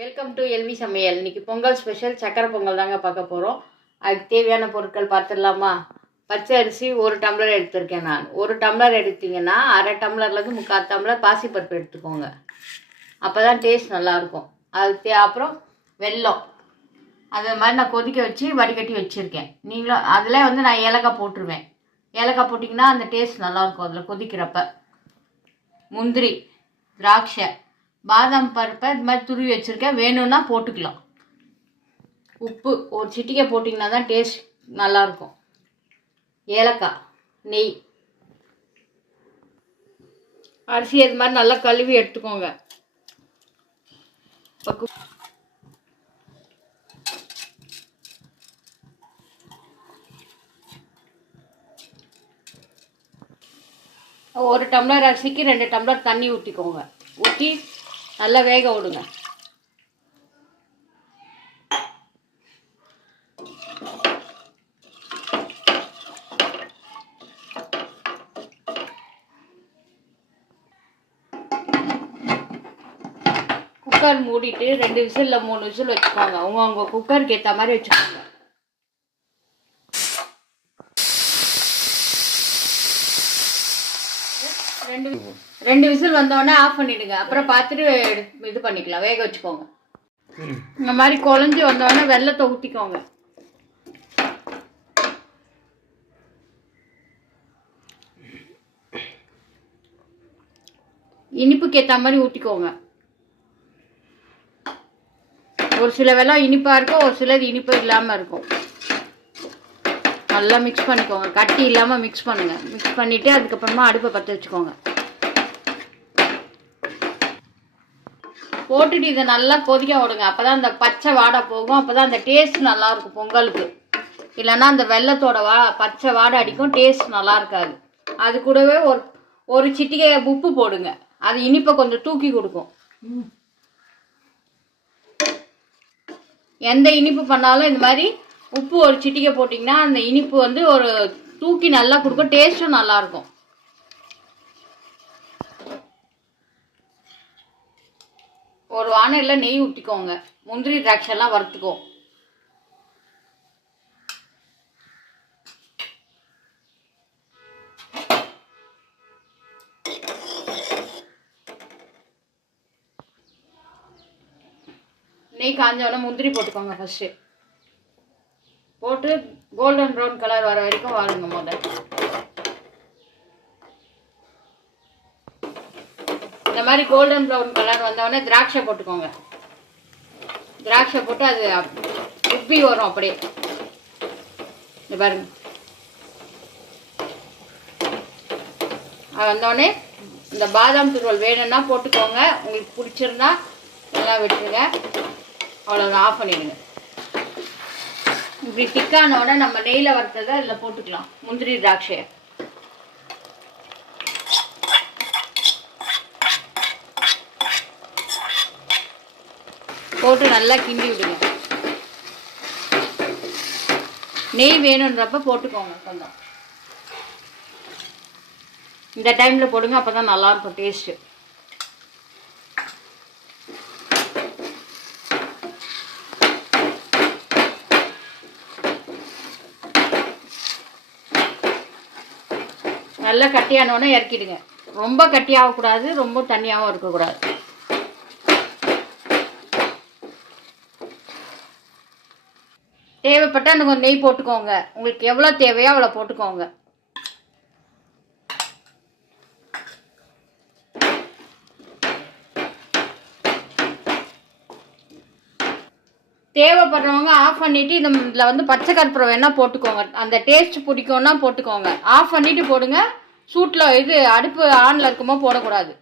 Welcome to LV சமையல். இன்னைக்கு Pongal special சக்கரை பொங்கல் தாங்க பார்க்க போகிறோம். அதுக்கு தேவையான பொருட்கள் பார்த்துடலாமா? பச்சை அரிசி 1 டம்ளர் எடுத்திருக்கேன் நான். 1 டம்ளர் எடுத்தீங்கன்னா அரை டம்ளர்லேருந்து 3/4 டம்ளர் பாசிப்பருப்பு எடுத்துக்கோங்க. அப்போ தான் டேஸ்ட் நல்லாயிருக்கும். அப்புறம் வெல்லம், அது மாதிரி நான் கொதிக்க வச்சு வடிகட்டி வச்சுருக்கேன். நீங்களும் அதில் வந்து நான் ஏலக்காய் போட்டுருவேன். ஏலக்காய் போட்டிங்கன்னா அந்த டேஸ்ட் நல்லாயிருக்கும் அதில் கொதிக்கிறப்ப. முந்திரி, திராட்சை, பாதாம் பருப்பை இது மாதிரி துருவி வச்சுருக்கேன். வேணும்னா போட்டுக்கலாம். உப்பு ஒரு சிட்டிகை போட்டிங்கன்னா தான் டேஸ்ட் நல்லாயிருக்கும். ஏலக்காய், நெய், அரிசி இது மாதிரி நல்லா கழுவி எடுத்துக்கோங்க. ஒரு டம்ளர் அரிசிக்கு 2 டம்ளர் தண்ணி ஊற்றிக்கோங்க. ஊற்றி நல்லா வேக விடுங்க. குக்கர் மூடிட்டு 2 விசில் இல்லை 3 விசில் வச்சுக்கோங்க. உங்கள் குக்கருக்கு ஏற்ற மாதிரி வச்சுக்கோங்க. ரெண்டு விசில் வந்தோடனே ஆஃப் பண்ணிவிடுங்க. அப்புறம் பார்த்துட்டு இது பண்ணிக்கலாம், வேக வச்சுக்கோங்க. இந்த மாதிரி குழஞ்சி வந்தோடனே வெல்லத்தை ஊற்றிக்கோங்க. இனிப்புக்கு ஏற்ற மாதிரி ஊற்றிக்கோங்க. ஒரு சில வெல்லம் இனிப்பாக இருக்கும், ஒரு சிலது இனிப்பு இல்லாமல் இருக்கும். நல்லா மிக்ஸ் பண்ணிக்கோங்க. கட்டி இல்லாமல் மிக்ஸ் பண்ணுங்கள். மிக்ஸ் பண்ணிவிட்டு அதுக்கப்புறமா அடுப்பை பற்ற வச்சுக்கோங்க. போட்டுட்டு இதை நல்லா கொதிக்க விடுங்க. அப்போ தான் அந்த பச்சை வாடை போகும். அப்போ தான் அந்த டேஸ்ட் நல்லாயிருக்கும் பொங்கலுக்கு. இல்லைன்னா அந்த வெல்லத்தோட பச்சை வாடை அடிக்கும், டேஸ்ட் நல்லா இருக்காது. அது கூடவே ஒரு சிட்டிகை உப்பு போடுங்க. அது இனிப்பை கொஞ்சம் தூக்கி கொடுக்கும். எந்த இனிப்பு பண்ணாலும் இந்த மாதிரி உப்பு ஒரு சிட்டிகை போட்டிங்கன்னா அந்த இனிப்பு வந்து ஒரு தூக்கி நல்லா கொடுக்கும், டேஸ்ட்டும் நல்லாயிருக்கும். ஒரு வானலில் நெய் ஊற்றிக்கோங்க. முந்திரி திராட்சைலாம் வறுத்துக்கோ. நெய் காஞ்சவொடனே முந்திரி போட்டுக்கோங்க. ஃபஸ்ட்டு போட்டு கோல்டன் ப்ரௌன் கலர் வர வரைக்கும் வாருங்க. முதல்ல இந்த மாதிரி கோல்டன் ப்ரௌன் கலர் வந்தவொடனே திராட்சை போட்டுக்கோங்க. திராட்சை போட்டு அது உப்பி வரும். அப்படியே இது பாருங்க. அது வந்தோடனே இந்த பாதாம் துருவல் வேணும்னா போட்டுக்கோங்க. உங்களுக்கு பிடிச்சிருந்தா நல்லா விட்டுருங்க. அவ்வளோதான், ஆஃப் பண்ணிடுங்க. இப்படி திக்கானோட நம்ம நெய்யில் வறுத்ததை அதில் போட்டுக்கலாம். முந்திரி திராட்சையை போட்டு நல்லா கிண்டி விடுங்க. நெய் வேணுன்றப்ப போட்டுக்கோங்க கொஞ்சம். இந்த டைமில் போடுங்க, அப்போ தான் நல்லாயிருக்கும் டேஸ்ட்டு. நல்லா கட்டியானோடனே இறக்கிடுங்க. ரொம்ப கட்டியாகக்கூடாது, ரொம்ப தண்ணியாகவும் இருக்கக்கூடாது. தேவைப்பட்டால் கொஞ்சம் நெய் போட்டுக்கோங்க. உங்களுக்கு எவ்வளோ தேவையோ அவ்வளோ போட்டுக்கோங்க. தேவைப்படுறவங்க ஆஃப் பண்ணிவிட்டு இதில் வந்து பச்சை கற்பூரம் வேணால் போட்டுக்கோங்க. அந்த டேஸ்ட் பிடிக்கும்னா போட்டுக்கோங்க. ஆஃப் பண்ணிவிட்டு போடுங்க. சூட்டில் அடுப்பு ஆனில் இருக்குமோ போடக்கூடாது.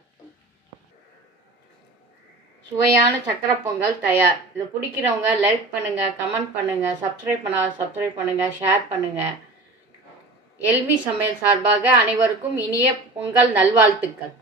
சுவையான சக்கரை பொங்கல் தயார். இது பிடிக்கிறவங்க லைக் பண்ணுங்கள், கமெண்ட் பண்ணுங்கள், சப்ஸ்கிரைப் பண்ணுங்கள், ஷேர் பண்ணுங்கள். எல்வி சமையல் சார்பாக அனைவருக்கும் இனிய பொங்கல் நல்வாழ்த்துக்கள்.